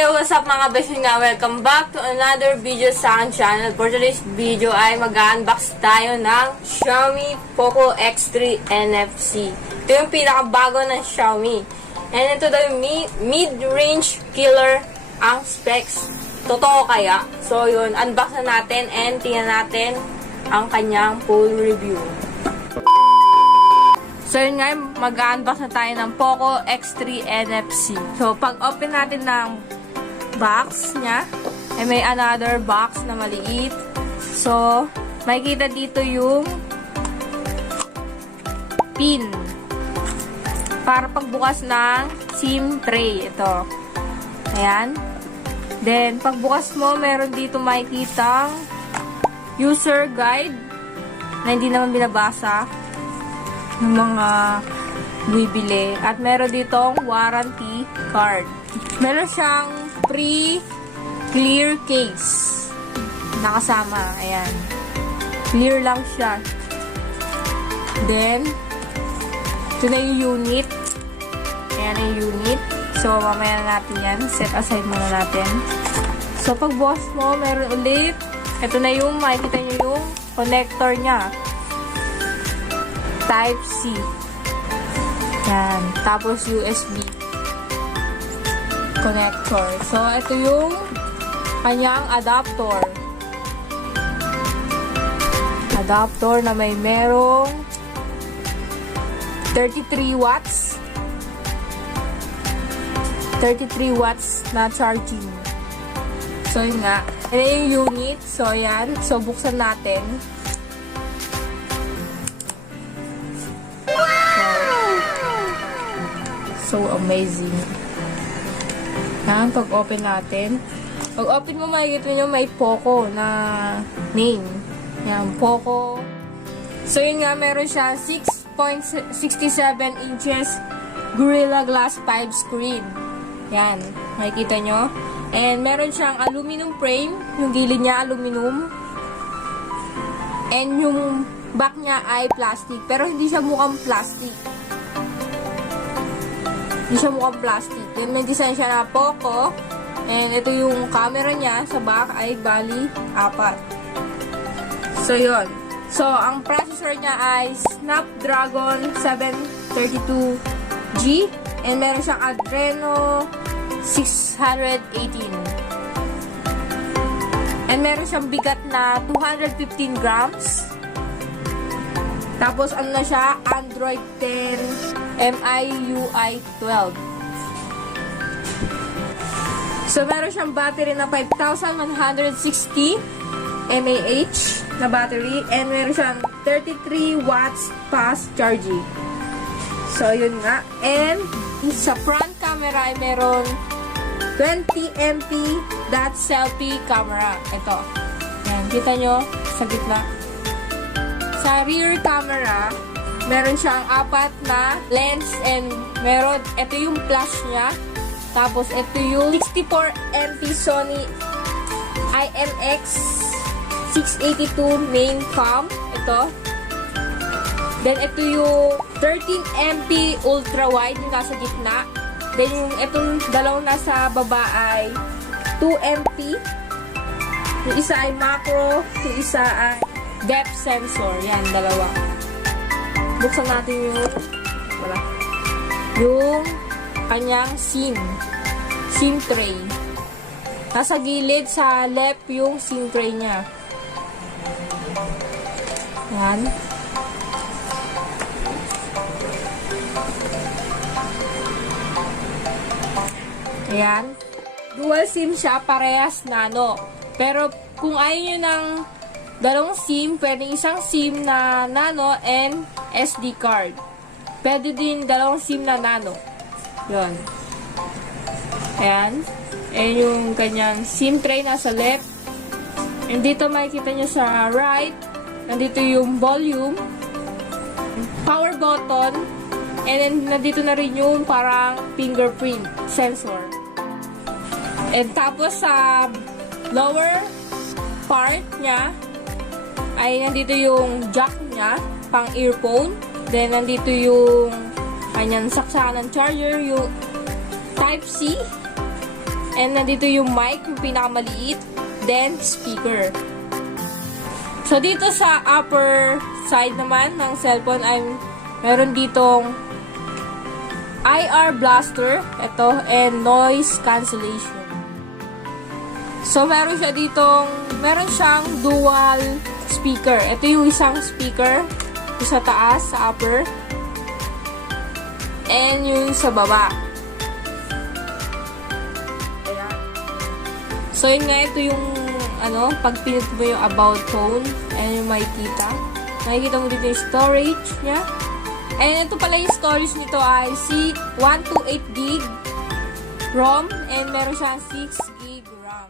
Hey, what's up mga besh nga? Welcome back to another video sa aking channel. For today's video ay mag-unbox tayo ng Xiaomi POCO X3 NFC. Ito yung pinakabago ng Xiaomi. And ito daw yung mid-range killer ang specs. Totoo kaya? So yun, unbox na natin and tingnan natin ang kanyang full review. So yun nga, mag-unbox na tayo ng POCO X3 NFC. So pag open natin ng box niya, ay may another box na maliit. So, makikita dito yung pin para pagbukas ng SIM tray. Ito. Ayan. Then, pagbukas mo, meron dito makikitang user guide na hindi naman binabasa ng mga bibili. At meron ditong warranty card. Meron siyang pre-clear case. Nakasama. Ayan. Clear lang siya. Then, ito na yung unit. Ayan na yung unit. So, mamaya na natin yan. Set aside muna natin. So, pag bukas mo, meron ulit. Ito na yung, makikita nyo yung connector niya. Type-C. Yan. Tapos, USB connector. So, ito yung kanyang adapter. Adapter na may merong 33 watts. 33 watts na charging. So, yun nga. Ito yung unit. So, yan. So, buksan natin. So amazing. Yan, pag-open natin. Pag-open mo, makikita nyo may POCO na name. Yan, POCO. So, yun nga, meron siya 6.67 inches Gorilla Glass 5 screen. Yan, makikita nyo. And meron siyang aluminum frame. Yung gilid niya, aluminum. And yung back niya ay plastic. Pero hindi siya mukhang plastic. Hindi siya mukhang plastic. Then, may design siya na POCO. And ito yung camera niya sa back ay bali 4. So, yun. So, ang processor niya ay Snapdragon 732G. And meron siyang Adreno 618. And meron siyang bigat na 215 grams. Tapos, ano na siya? Android 10 MIUI 12. So, meron siyang battery na 5,160 mAh na battery. And meron siyang 33 watts fast charging. So, yun nga. And, sa front camera ay meron 20MP dot selfie camera. Ito. Yan. Kita nyo sa gitna. Sa rear camera, meron siyang 4 na lens and meron, ito yung flash niya. Tapos, ito yung 64MP Sony IMX682 main cam. Ito. Then, ito yung 13MP ultra wide yung nasa gitna. Then, yung itong dalawang nasa baba ay 2MP. Yung isa ay macro. Yung isa ay depth sensor. Yan, dalawa. Buksan natin yung kanyang SIM tray. Nasa gilid sa left yung SIM tray niya. Yan. Ayan. Dual SIM siya, parehas nano. Pero kung ayaw nyo ng dalawang SIM, pwedeng isang SIM na nano and SD card. Pwede din dalawang SIM na nano. Yun. Ayan. Ayan yung kanyang SIM tray nasa left. And dito makikita nyo sa right, nandito yung volume, power button, and then nandito na rin yung parang fingerprint sensor. And tapos sa lower part niya, ay nandito yung jack niya, pang earphone. Then, nandito yung kanyang saksakan ng charger, yung Type-C. And nandito yung mic, yung pinakamaliit. Then, speaker. So, dito sa upper side naman ng cellphone ay meron ditong IR blaster. Ito. And noise cancellation. So, meron siyang dual speaker. Ito yung isang speaker. Yung sa taas, sa upper. And yung sa baba. Ayan. So, yun nga, ito yung, pag pinit mo yung about phone, and yung makikita. Makikita mo dito yung storage niya. And ito pala yung storage nito ay 128GB ROM, and meron siyang 6GB RAM.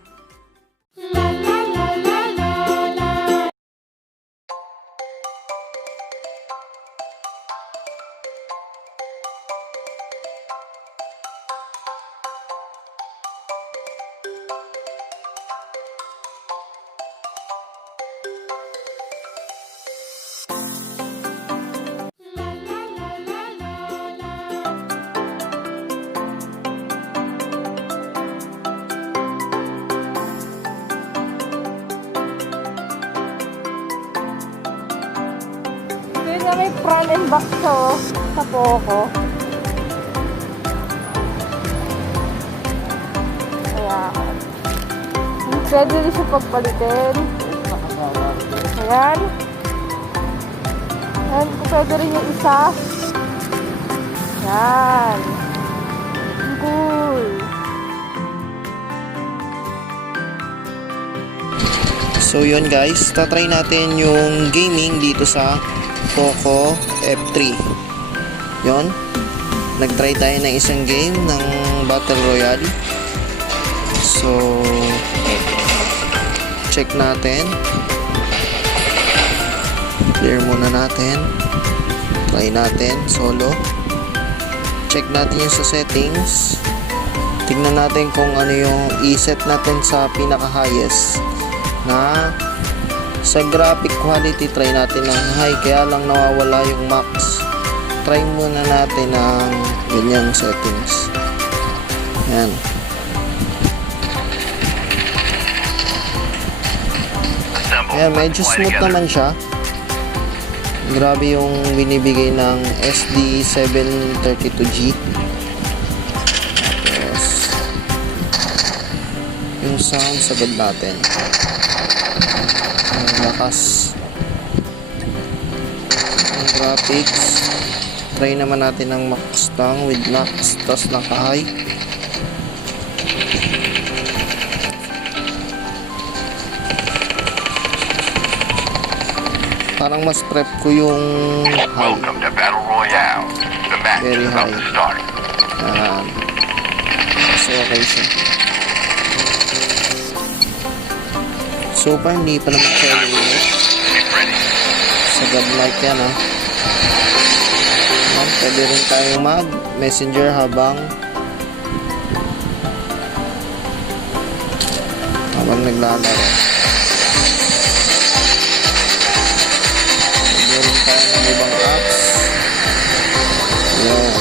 May front and back sa POCO. Ayan. Pwede rin siya pagpalitin. Ayan. Ayan. Pwede rin yung isa. Ayan. Cool. So yun guys, tatry natin yung gaming dito sa POCO X3. Yun. Nagtry tayo ng isang game ng Battle Royale. So, check natin. Clear muna natin. Try natin. Solo. Check natin yung sa settings. Tignan natin kung ano yung i-set natin sa pinaka-highest. Na sa graphic quality, try natin ng high, kaya lang nawawala yung max. Try muna natin ng ganyang settings. Yan. Yan, medyo smooth naman siya. Grabe yung binibigay ng SD 732G. Tapos yung sound, sagad natin. Lakas ang graphics. Try naman natin ng max lang with max, tapos naka-high. Parang mas prep ko yung high. Very high. So okay siya. So far, hindi pa naman siya ulit. Sagad mic yan, ha. Pwede rin tayong mag-messenger habang naglalaro. Pwede rin tayo ng ibang apps. Yun.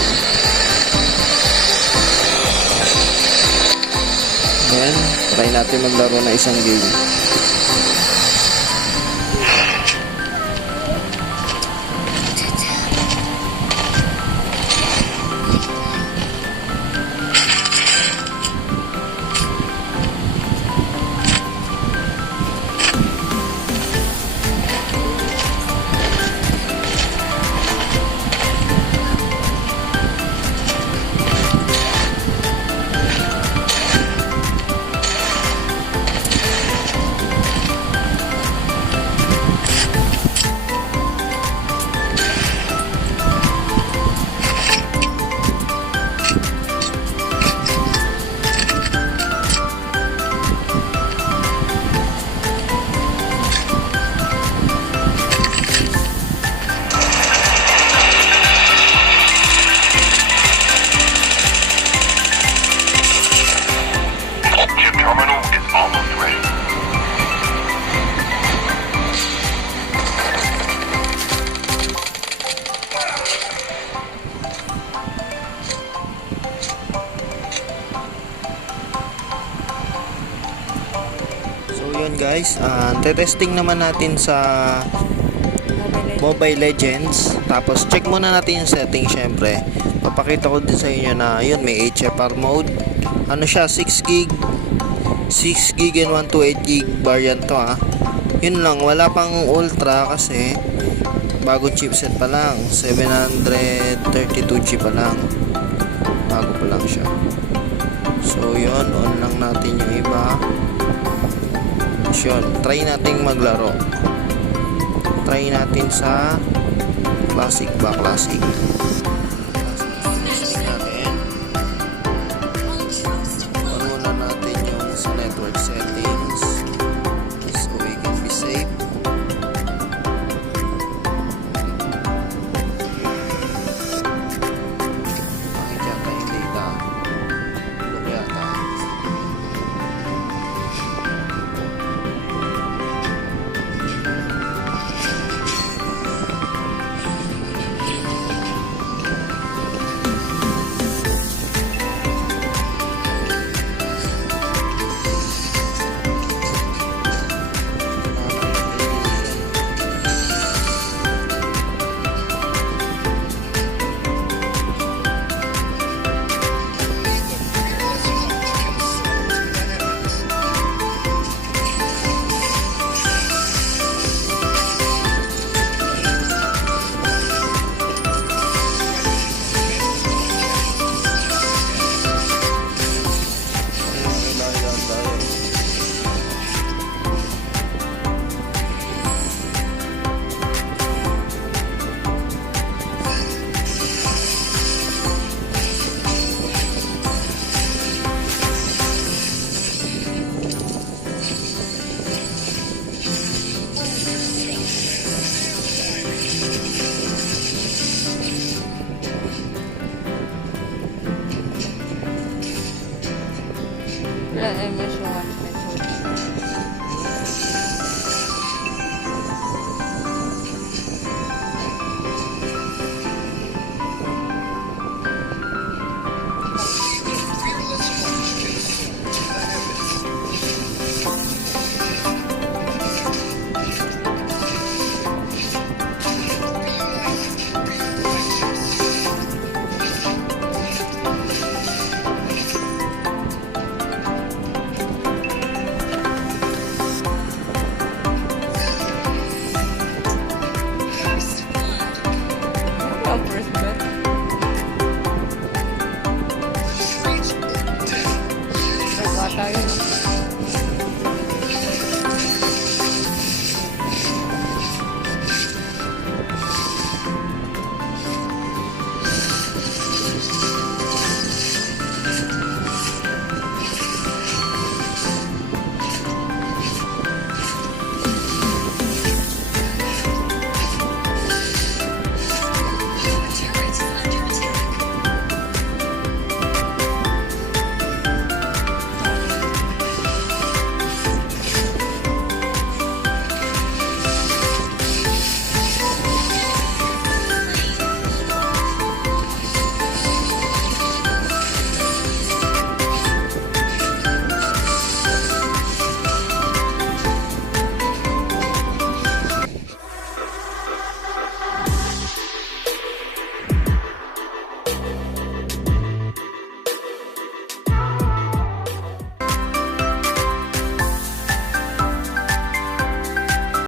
Then, try natin maglaro na isang game. ngayon guys, testing naman natin sa Mobile Legends. Tapos check muna natin yung setting syempre. Papakita ko din sa inyo na yun, may HFR mode. Ano siya, 6 gig and 128 gig variant to Yun lang, wala pang ultra kasi bagong chipset pa lang, 732G pa lang. Bago pa lang siya. So yun, on lang natin yung iba. Yun, try nating maglaro. Try natin sa classic ba? Classic. Testing natin. On muna natin yung sa network settings. So we can be safe. Bakit yata yung data? Look yata. tayo.